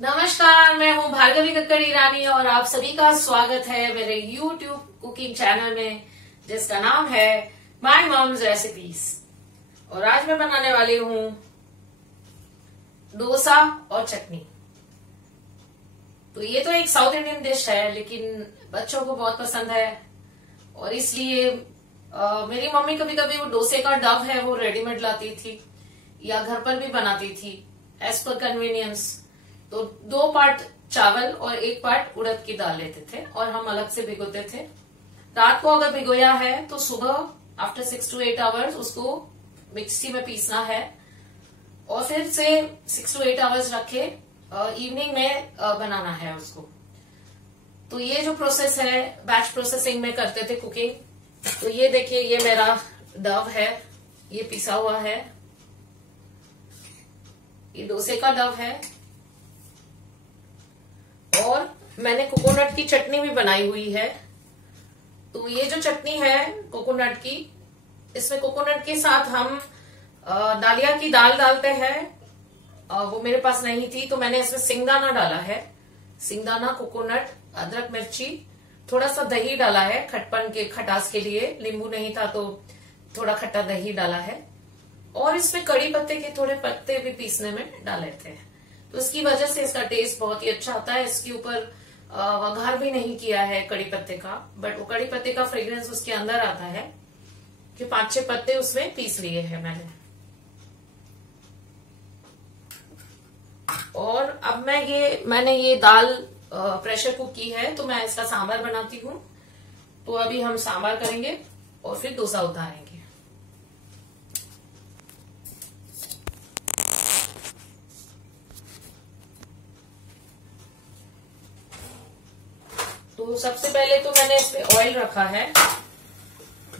नमस्कार, मैं हूँ भार्गवी कक्कड़ ईरानी और आप सभी का स्वागत है मेरे YouTube कुकिंग चैनल में जिसका नाम है माय मॉम्स रेसिपीज। और आज मैं बनाने वाली हूँ डोसा और चटनी। तो ये तो एक साउथ इंडियन डिश है लेकिन बच्चों को बहुत पसंद है और इसलिए मेरी मम्मी कभी कभी वो डोसे का डव है वो रेडीमेड लाती थी या घर पर भी बनाती थी एज पर कन्वीनियंस। तो 2 पार्ट चावल और 1 पार्ट उड़द की दाल लेते थे और हम अलग से भिगोते थे। रात को अगर भिगोया है तो सुबह आफ्टर 6 to 8 आवर्स उसको मिक्सी में पीसना है और फिर से 6 to 8 आवर्स रखे इवनिंग में बनाना है उसको। तो ये जो प्रोसेस है बैच प्रोसेसिंग में करते थे कुकिंग। तो ये देखिए, ये मेरा डव है, ये पिसा हुआ है, ये डोसे का डव है और मैंने कोकोनट की चटनी भी बनाई हुई है। तो ये जो चटनी है कोकोनट की, इसमें कोकोनट के साथ हम दालिया की दाल डालते हैं। वो मेरे पास नहीं थी तो मैंने इसमें सिंगदाना डाला है, सिंगदाना, कोकोनट, अदरक, मिर्ची, थोड़ा सा दही डाला है खटपन के खटास के लिए। नींबू नहीं था तो थोड़ा खट्टा दही डाला है और इसमें कड़ी पत्ते के थोड़े पत्ते भी पीसने में डाले थे। तो इसकी वजह से इसका टेस्ट बहुत ही अच्छा आता है। इसके ऊपर वघार भी नहीं किया है कड़ी पत्ते का, बट वो कड़ी पत्ते का फ्रेग्रेंस उसके अंदर आता है कि 5-6 पत्ते उसमें पीस लिए हैं मैंने। और अब मैंने ये दाल प्रेशर कुक की है तो मैं इसका सांभर बनाती हूँ। तो अभी हम सांभर करेंगे और फिर डोसा उतारेंगे। तो सबसे पहले तो मैंने इस पे ऑयल रखा है।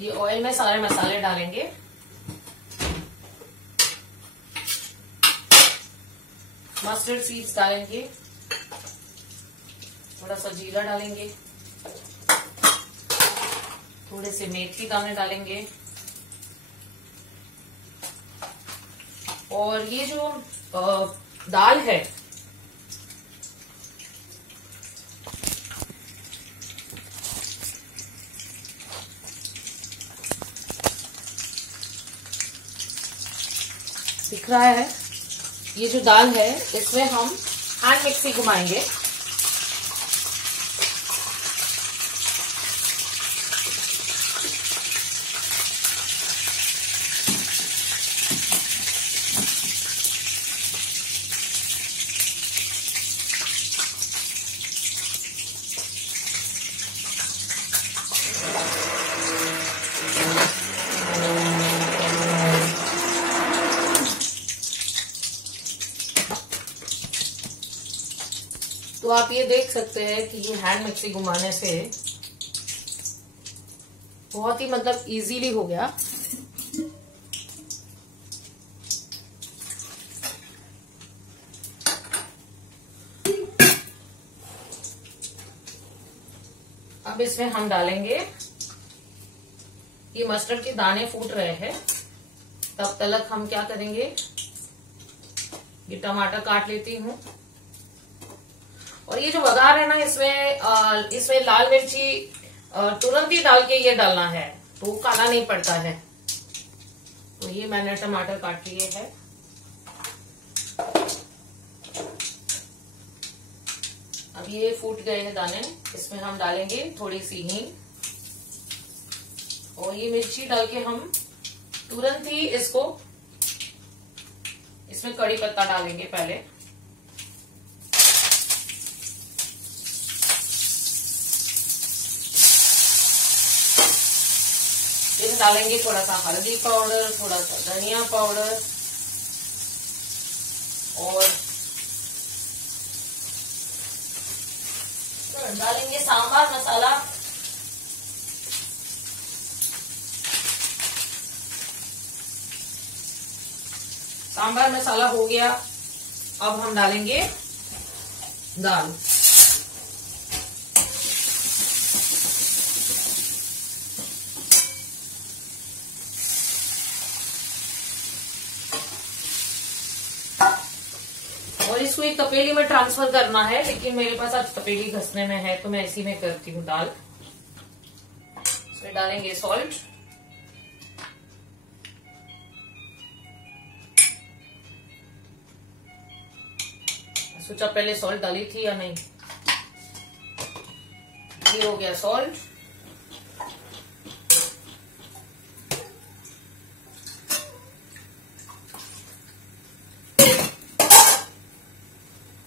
ये ऑयल में सारे मसाले डालेंगे। मस्टर्ड सीड्स डालेंगे, थोड़ा सा जीरा डालेंगे, थोड़े से मेथी दाने डालेंगे और ये जो दाल है दिख रहा है, ये जो दाल है इसमें हम हैंड मिक्सी घुमाएंगे। तो आप ये देख सकते हैं कि ये हैंड मिक्सी घुमाने से बहुत ही इजीली हो गया। अब इसमें हम डालेंगे, ये मस्टर्ड के दाने फूट रहे हैं, तब तक हम क्या करेंगे, ये टमाटर काट लेती हूँ और ये जो वघार है ना इसमें लाल मिर्ची तुरंत ही डाल के ये डालना है तो काला नहीं पड़ता है। तो ये मैंने टमाटर काट लिए है। अब ये फूट गए हैं दाने, इसमें हम डालेंगे थोड़ी सी हींग और ये मिर्ची डाल के हम तुरंत ही इसमें कड़ी पत्ता डालेंगे पहले। इसमें डालेंगे थोड़ा सा हल्दी पाउडर, थोड़ा सा धनिया पाउडर और डालेंगे सांभर मसाला। सांभर मसाला हो गया, अब हम डालेंगे दाल। और इसको एक तपेली में ट्रांसफर करना है, लेकिन मेरे पास आज तपेली घसने में है तो मैं इसी में करती हूँ दाल। इसमें डालेंगे सॉल्ट, सोचा पहले सॉल्ट डाली थी या नहीं। ये हो गया सॉल्ट।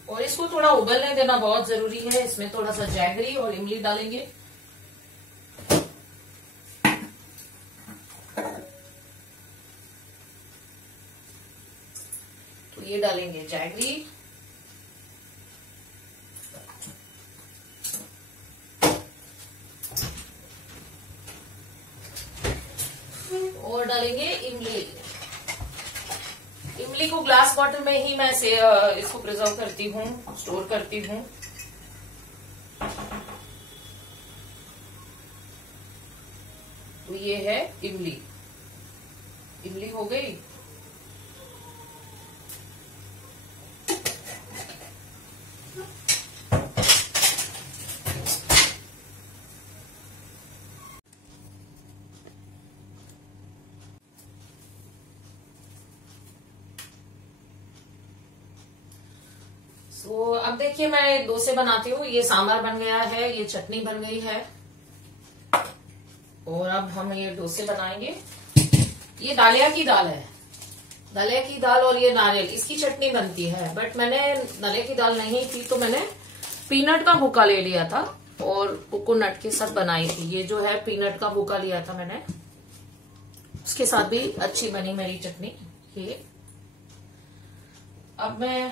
और इसको थोड़ा उबलने देना बहुत जरूरी है। इसमें थोड़ा सा जैगरी और इमली डालेंगे। तो ये डालेंगे जैगरी, और डालेंगे इमली। इमली को ग्लास बॉटल में ही मैं से इसको प्रिजर्व करती हूँ, स्टोर करती हूँ। तो ये है इमली। इमली हो गई। तो अब देखिए मैं डोसे बनाती हूँ। ये सांभर बन गया है, ये चटनी बन गई है, और अब हम ये डोसे बनाएंगे। ये दालिया की दाल है, दालिया की दाल, और ये नारियल, इसकी चटनी बनती है। बट मैंने दालिया की दाल नहीं थी तो मैंने पीनट का भूका ले लिया था और कोकोनट के साथ बनाई थी। ये जो है पीनट का भूका लिया था मैंने, उसके साथ भी अच्छी बनी मेरी चटनी। ये अब मैं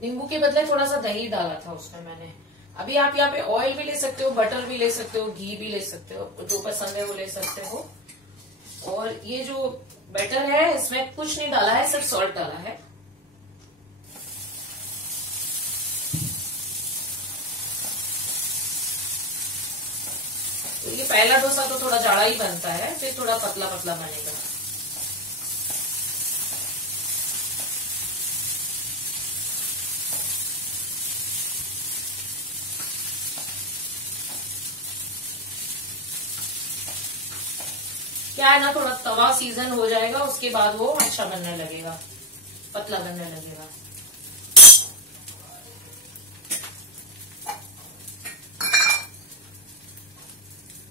नींबू के बदले थोड़ा सा दही डाला था उसमें मैंने। अभी आप यहाँ पे ऑयल भी ले सकते हो, बटर भी ले सकते हो, घी भी ले सकते हो, जो पसंद है वो ले सकते हो। और ये जो बैटर है इसमें कुछ नहीं डाला है, सिर्फ सॉल्ट डाला है। तो ये पहला डोसा तो थोड़ा जाड़ा ही बनता है, फिर थोड़ा पतला पतला बनेगा। क्या है ना, थोड़ा तवा सीजन हो जाएगा, उसके बाद वो अच्छा बनने लगेगा, पतला बनने लगेगा।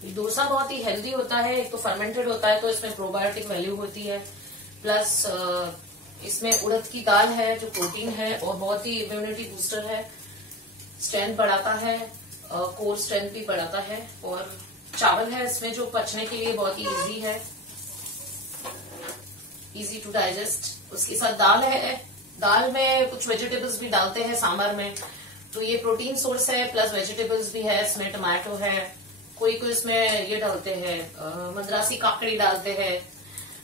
ये डोसा बहुत ही हेल्दी होता है। एक तो फर्मेंटेड होता है तो इसमें प्रोबायोटिक वैल्यू होती है, प्लस इसमें उड़द की दाल है जो प्रोटीन है और बहुत ही इम्यूनिटी बूस्टर है, स्ट्रेंथ बढ़ाता है, कोर स्ट्रेंथ भी बढ़ाता है। और चावल है इसमें जो पचने के लिए बहुत ही इजी है, इजी टू डाइजेस्ट। उसके साथ दाल है, दाल में कुछ वेजिटेबल्स भी डालते हैं सांभर में, तो ये प्रोटीन सोर्स है, प्लस वेजिटेबल्स भी है इसमें। टमाटो है, कोई कोई इसमें ये डालते हैं, मद्रासी काकड़ी डालते हैं,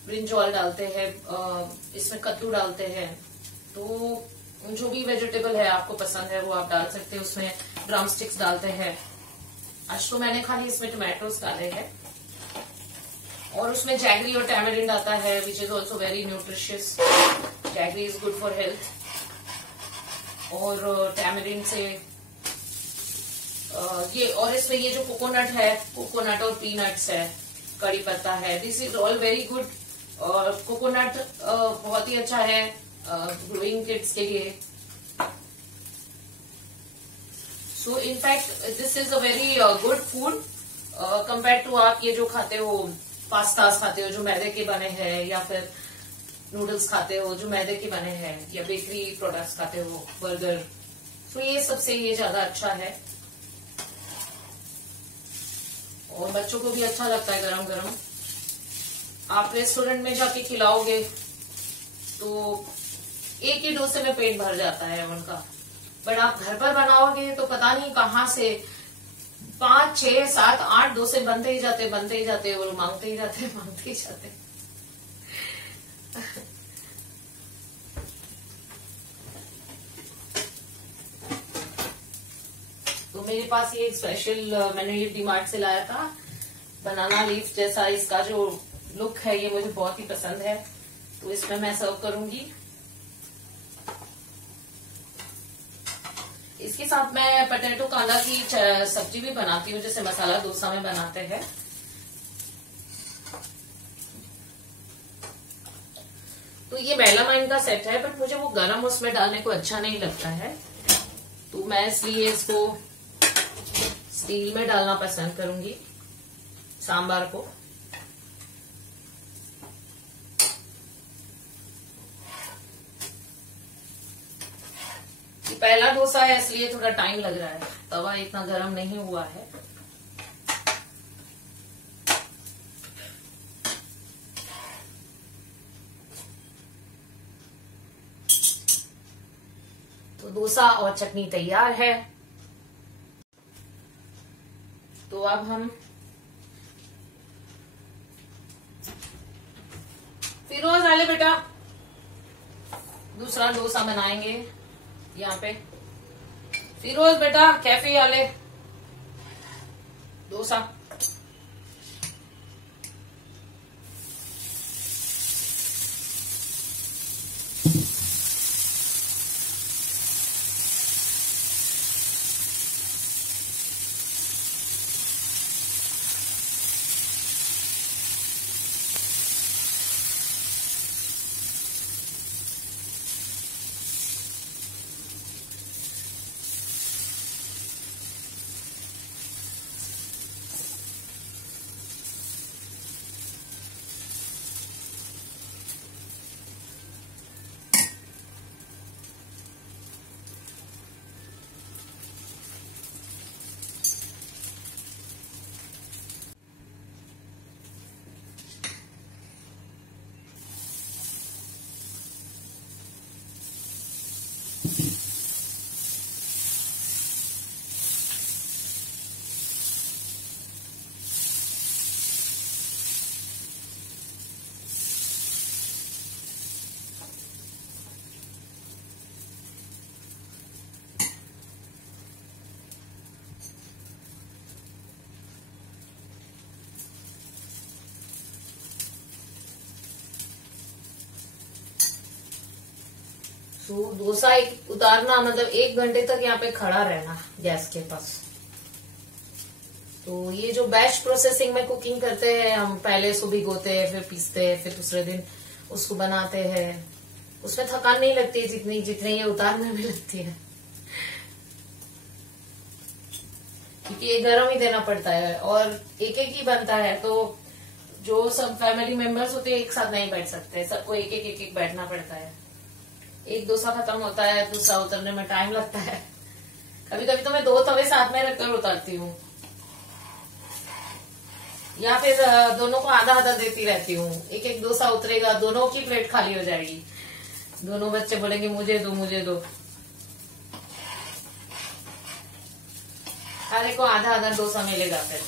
ब्रिंजॉल डालते हैं, इसमें कद्दू डालते हैं। तो जो भी वेजिटेबल है आपको पसंद है वो आप डाल सकते हैं। उसमें ड्रम स्टिक्स डालते हैं। आज तो मैंने खाली इसमें टमाटोस डाले हैं। और उसमें जैगरी और टैमरिंड आता है, which is also very nutritious. Jaggery is good for health, और टैमरिंड से ये, और इसमें ये जो कोकोनट है, कोकोनट और पीनट्स है, कड़ी पत्ता है, this is all very good. और कोकोनट बहुत ही अच्छा है ग्रोइंग किड्स के लिए। So in fact this is a very good food compare to आप ये जो खाते हो, पास्तास खाते हो जो मैदे के बने हैं, या फिर नूडल्स खाते हो जो मैदे के बने हैं, या बेकरी प्रोडक्ट्स खाते हो, बर्गर। तो ये सबसे ये ज्यादा अच्छा है और बच्चों को भी अच्छा लगता है गरम गरम। आप रेस्टोरेंट में जाके खिलाओगे तो एक ही डोसे में पेट भर जाता है उनका, बट आप घर पर बनाओगे तो पता नहीं कहाँ से 5, 6, 7, 8 डोसे बनते ही जाते और मांगते ही जाते। तो मेरे पास ये एक स्पेशल मैंने ये डीमार्ट से लाया था, बनाना लीफ जैसा इसका जो लुक है ये मुझे बहुत ही पसंद है। तो इसमें मैं सर्व करूंगी। इसके साथ मैं पटेटो कांदा की सब्जी भी बनाती हूँ, जैसे मसाला डोसा में बनाते हैं। तो ये मेलामाइन का सेट है, बट मुझे वो गरम उसमें डालने को अच्छा नहीं लगता है, तो मैं इसलिए इसको स्टील में डालना पसंद करूंगी सांबार को। पहला डोसा है इसलिए थोड़ा टाइम लग रहा है, तवा इतना गर्म नहीं हुआ है। तो डोसा और चटनी तैयार है। तो अब हम फिरोज आले बेटा, दूसरा डोसा बनाएंगे यहाँ पे। फिरोज बेटा कैफे आले डोसा। तो डोसा एक उतारना मतलब 1 घंटे तक यहाँ पे खड़ा रहना गैस के पास। तो ये जो बैच प्रोसेसिंग में कुकिंग करते हैं हम, पहले उसको भिगोते हैं, फिर पीसते हैं, फिर दूसरे दिन उसको बनाते हैं, उसमें थकान नहीं लगती है जितनी ये उतारने में लगती है, क्योंकि ये गर्म ही देना पड़ता है और एक एक ही बनता है। तो जो सब फैमिली मेंबर्स होते हैं एक साथ नहीं बैठ सकते, सबको एक एक बैठना पड़ता है। एक डोसा खत्म होता है, दूसरा उतरने में टाइम लगता है। कभी कभी तो मैं 2 तवे साथ में रखकर उतारती हूँ, या फिर दोनों को आधा आधा देती रहती हूँ। एक एक डोसा उतरेगा, दोनों की प्लेट खाली हो जाएगी, दोनों बच्चे बोलेंगे मुझे दो मुझे दो। हर एक को आधा आधा डोसा मिलेगा फिर।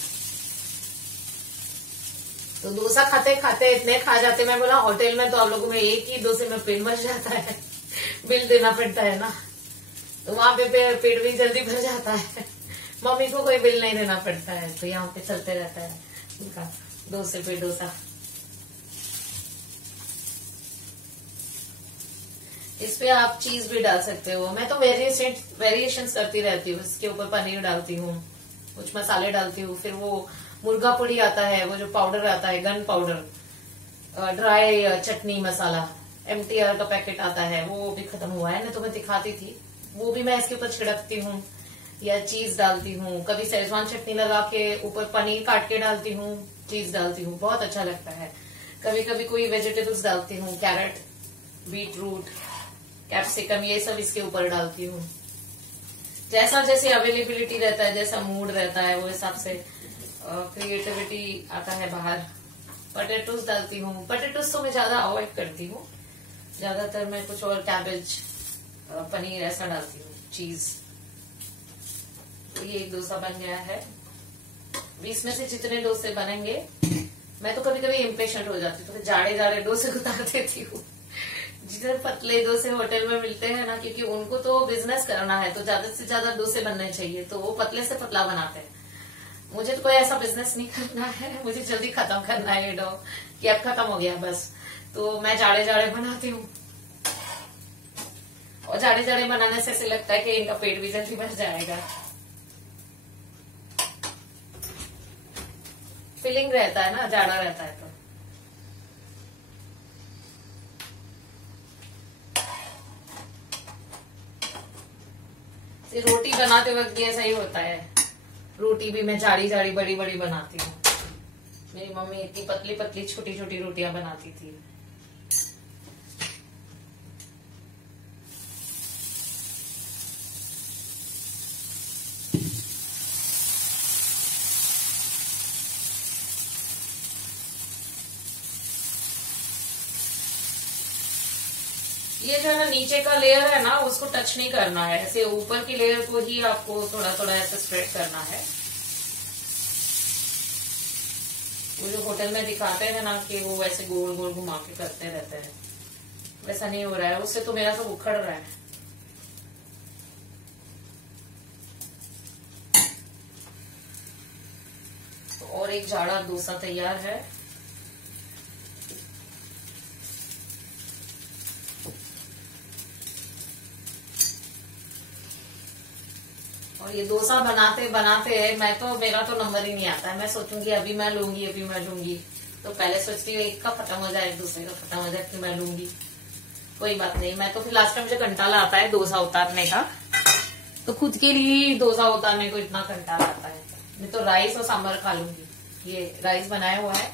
तो डोसा खाते खाते इतने खा जाते, मैं बोला होटल में तो आप लोगों में एक ही डोसे में पेट भर जाता है, बिल देना पड़ता है ना, तो वहां पे पेट भी जल्दी भर जाता है। मम्मी को कोई बिल नहीं देना पड़ता है, तो यहाँ पे चलते रहता है उनका डोसे पे डोसा। इस पे आप चीज भी डाल सकते हो, मैं तो वेरिएशन करती रहती हूँ। इसके ऊपर पनीर डालती हूँ, कुछ मसाले डालती हूँ, फिर वो मुर्गा पुड़ी आता है, वो जो पाउडर आता है गन पाउडर, ड्राई चटनी मसाला MTR का पैकेट आता है, वो भी खत्म हुआ है ना, तो मैं दिखाती थी, वो भी मैं इसके ऊपर छिड़कती हूँ, या चीज डालती हूँ। कभी शेजवान चटनी लगा के ऊपर पनीर काट के डालती हूँ, चीज डालती हूँ, बहुत अच्छा लगता है। कभी कभी कोई वेजिटेबल्स डालती हूँ, कैरेट, बीट रूट, कैप्सिकम, ये सब इसके ऊपर डालती हूँ। जैसा जैसे अवेलेबिलिटी रहता है, जैसा मूड रहता है, वो हिसाब से क्रिएटिविटी आता है बाहर। पोटैटोज डालती हूँ, पोटैटोज तो मैं ज्यादा अवॉइड करती हूँ, ज्यादातर मैं कुछ और कैबेज, पनीर ऐसा डालती हूँ, चीज। तो ये एक डोसा बन गया है। 20 में से जितने डोसे बनेंगे, मैं तो कभी कभी इम्पेशेंट हो जाती हूँ, तो जाड़े जाड़े डोसे उतार देती हूँ। जितने पतले डोसे होटल में मिलते हैं ना, क्योंकि उनको तो बिजनेस करना है, तो ज्यादा से ज्यादा डोसे बनने चाहिए, तो वो पतले से पतला बनाते हैं। मुझे तो कोई ऐसा बिजनेस नहीं करना है, मुझे जल्दी खत्म करना है ये डो, कि अब खत्म हो गया बस, तो मैं जाड़े जाड़े बनाती हूँ। और जाड़े जाड़े बनाने से ऐसे लगता है कि इनका पेट भी जल्दी भर जाएगा। फीलिंग रहता है ना, जाड़ा रहता है तो। रोटी बनाते वक्त भी ऐसा ही होता है। रोटी भी मैं जाड़ी जाड़ी बड़ी बड़ी बनाती हूँ। मेरी मम्मी इतनी पतली पतली छोटी छोटी रोटियां बनाती थी। ये जो है ना नीचे का लेयर है ना, उसको टच नहीं करना है, ऐसे ऊपर की लेयर को ही आपको थोड़ा थोड़ा ऐसे स्प्रेड करना है। वो जो होटल में दिखाते हैं ना कि वो वैसे गोल गोल घुमा के करते रहते हैं, वैसा नहीं हो रहा है, उससे तो मेरा सब उखड़ रहा है। तो और एक जाड़ा डोसा तैयार है। और ये डोसा बनाते बनाते मेरा तो नंबर ही नहीं आता है। मैं सोचूंगी अभी मैं लूंगी, तो पहले सोचती हूँ एक का खत्म हो जाए, दूसरे का खत्म हो जाए, फिर मैं लूंगी। कोई बात नहीं, मैं तो फिर लास्ट टाइम मुझे कंटाला आता है डोसा उतारने का, तो खुद के लिए डोसा उतारने को इतना कंटाला आता है। मैं तो राइस और सांभर खा लूंगी। ये राइस बनाया हुआ है।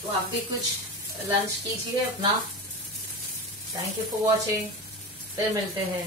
तो आप भी कुछ लंच कीजिए अपना। Thank you for watching. फिर मिलते हैं।